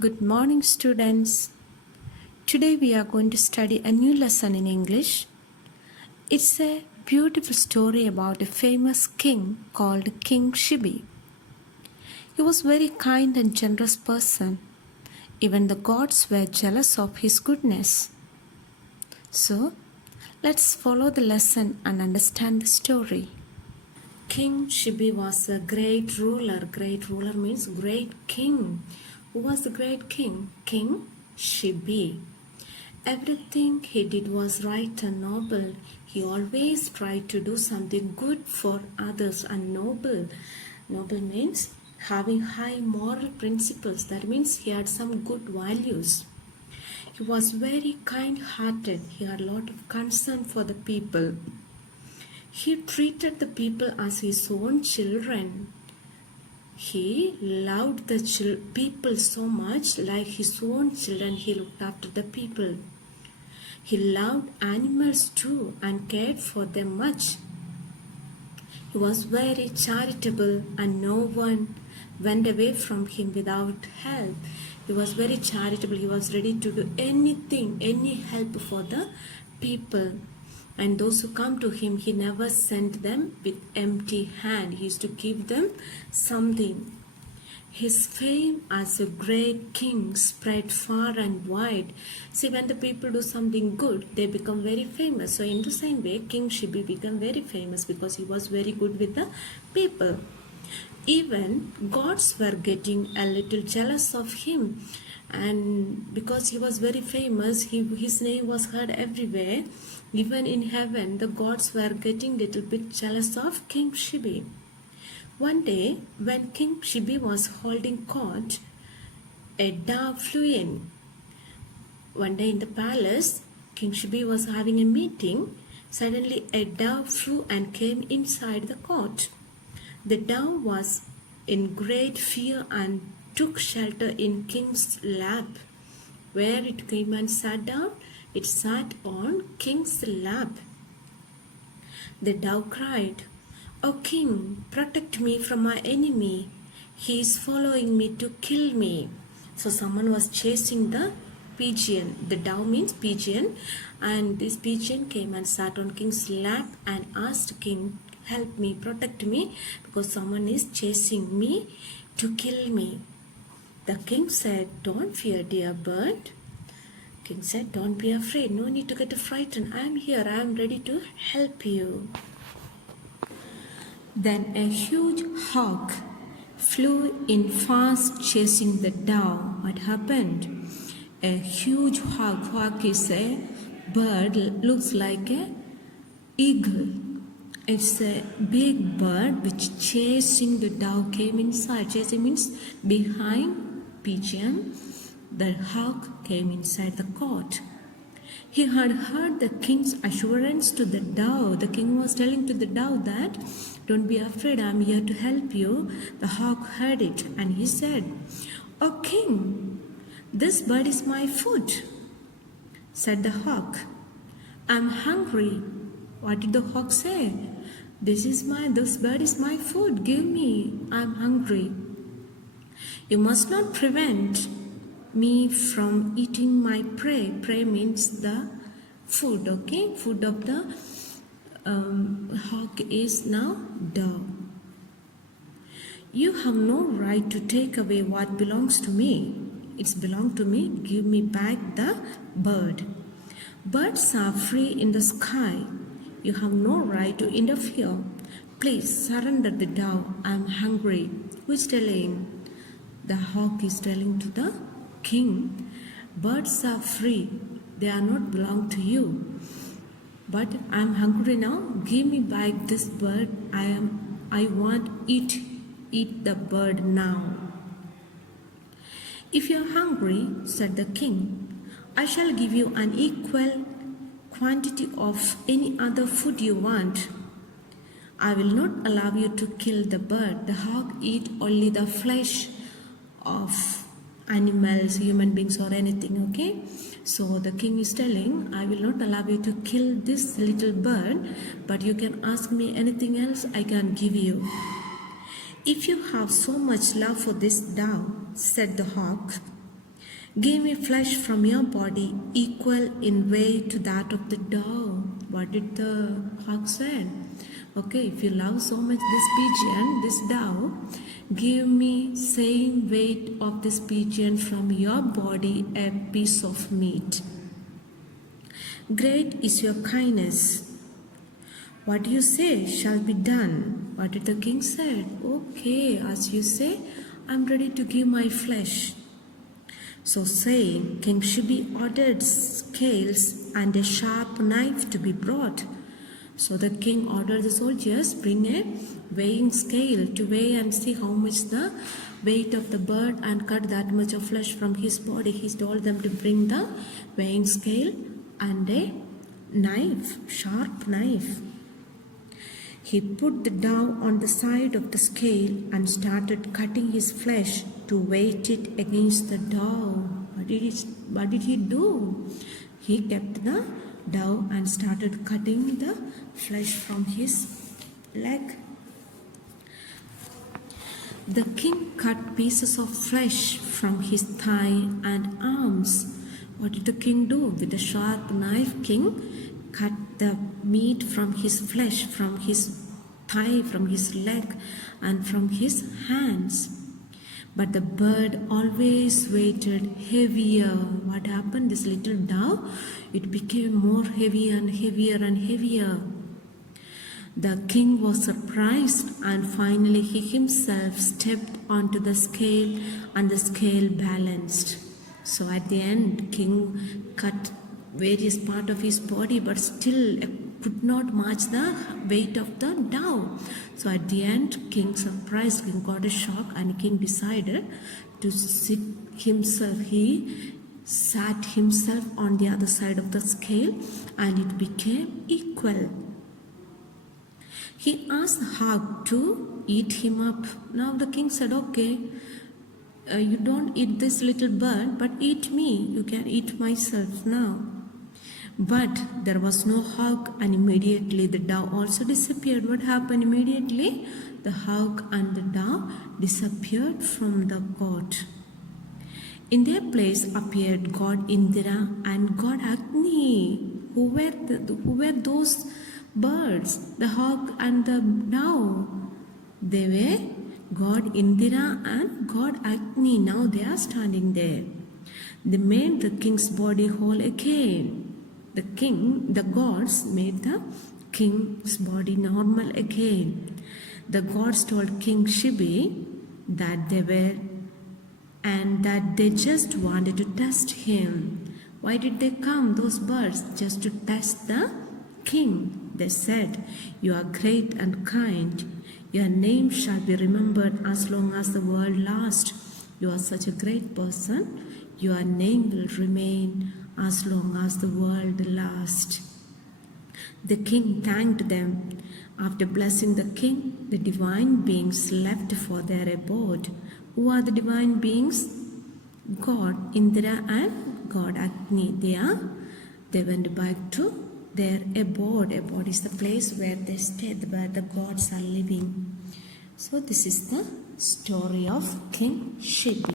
Good morning, students. Today we are going to study a new lesson in English. It's a beautiful story about a famous king called King Shibi. He was a very kind and generous person. Even the gods were jealous of his goodness. So, let's follow the lesson and understand the story. King Shibi was a great ruler. Great ruler means great king. Who was the great king? King Shibi. Everything he did was right and noble. He always tried to do something good for others, and noble. Noble means having high moral principles. That means he had some good values. He was very kind-hearted. He had a lot of concern for the people. He treated the people as his own children. He loved the people so much, like his own children. He looked after the people. He loved animals too and cared for them much. He was very charitable and no one went away from him without help. He was very charitable. He was ready to do anything, any help for the people. And those who come to him, he never sent them with empty hand. He used to give them something. His fame as a great king spread far and wide. See, when the people do something good, they become very famous. So in the same way, King Shibi became very famous because he was very good with the people. Even gods were getting a little jealous of him. And because he was very famous, his name was heard everywhere. Even in heaven, the gods were getting a little bit jealous of King Shibi. One day, when King Shibi was holding court, a dove flew in. One day in the palace, King Shibi was having a meeting. Suddenly, a dove flew and came inside the court. The dove was in great fear and took shelter in King's lap. Where it came and sat down, it sat on King's lap. The dove cried, "O king, protect me from my enemy. He is following me to kill me." So someone was chasing the pigeon. The dove means pigeon. And this pigeon came and sat on King's lap and asked King, "Help me, protect me, because someone is chasing me to kill me." The king said, "Don't fear, dear bird." King said, "Don't be afraid. No need to get frightened. I am here. I am ready to help you." Then a huge hawk flew in fast chasing the dove. What happened? A huge hawk. Hawk is a bird, looks like an eagle. It's a big bird which chasing the dove came inside. Chasing means behind pigeon. The hawk came inside the court. He had heard the king's assurance to the dove. The king was telling to the dove that, "Don't be afraid, I am here to help you." The hawk heard it and he said, "O king, this bird is my food." Said the hawk, "I am hungry." What did the hawk say? This bird is my food. Give me. I am hungry. You must not prevent me from eating my prey. Prey means the food, okay? Food of the hawk is now dove. You have no right to take away what belongs to me. It's belong to me. Give me back the bird. Birds are free in the sky. You have no right to interfere. Please surrender the dove. I am hungry. Who is telling? The hawk is telling to the king, birds are free. They are not belong to you. But I am hungry now. Give me back this bird. I want eat the bird now. If you are hungry, said the king, I shall give you an equal quantity of any other food you want. I will not allow you to kill the bird. The hawk eat only the flesh of animals, human beings or anything, okay? So the king is telling, I will not allow you to kill this little bird, but you can ask me anything else, I can give you. If you have so much love for this dove, said the hawk, Give me flesh from your body equal in weight to that of the dove. What did the hawk say? Okay, if you love so much this pigeon, this dove, give me same weight of this pigeon from your body, a piece of meat. Great is your kindness. What you say shall be done. What did the king say? Okay, as you say, I'm ready to give my flesh. So saying, King Shibi ordered scales and a sharp knife to be brought. So the king ordered the soldiers, bring a weighing scale to weigh and see how much the weight of the bird and cut that much of flesh from his body. He told them to bring the weighing scale and a knife, sharp knife. He put the dove on the side of the scale and started cutting his flesh to weight it against the dove. What did he do? He kept the dove and started cutting the flesh from his leg. The king cut pieces of flesh from his thigh and arms. What did the king do? With a sharp knife, king cut the meat from his flesh, from his thigh, from his leg, and from his hands. But the bird always waited heavier. What happened? This little dove, it became more heavier and heavier and heavier. The king was surprised, and finally he himself stepped onto the scale and the scale balanced. So at the end, king cut various part of his body, but still could not match the weight of the dove. So at the end, king surprised, king got a shock, and king decided to sit himself. He sat himself on the other side of the scale, and it became equal. He asked the hawk to eat him up. Now the king said, okay, you don't eat this little bird, but eat me. You can eat myself now. But there was no hawk, and immediately the dove also disappeared. What happened immediately? The hawk and the dove disappeared from the court. In their place appeared God Indra and God Agni. Who were those birds? The hawk and the dove. They were God Indra and God Agni. Now they are standing there. They made the king's body whole again. The gods made the king's body normal again. The gods told King Shibi that they just wanted to test him. Why did they come, those birds? Just to test the king. They said, you are great and kind. Your name shall be remembered as long as the world lasts. You are such a great person. Your name will remain as long as the world lasts. The king thanked them. After blessing the king, the divine beings left for their abode. Who are the divine beings? God Indra and God Agni. They went back to their abode. Abode is the place where they stayed, where the gods are living. So this is the story of King Shibi.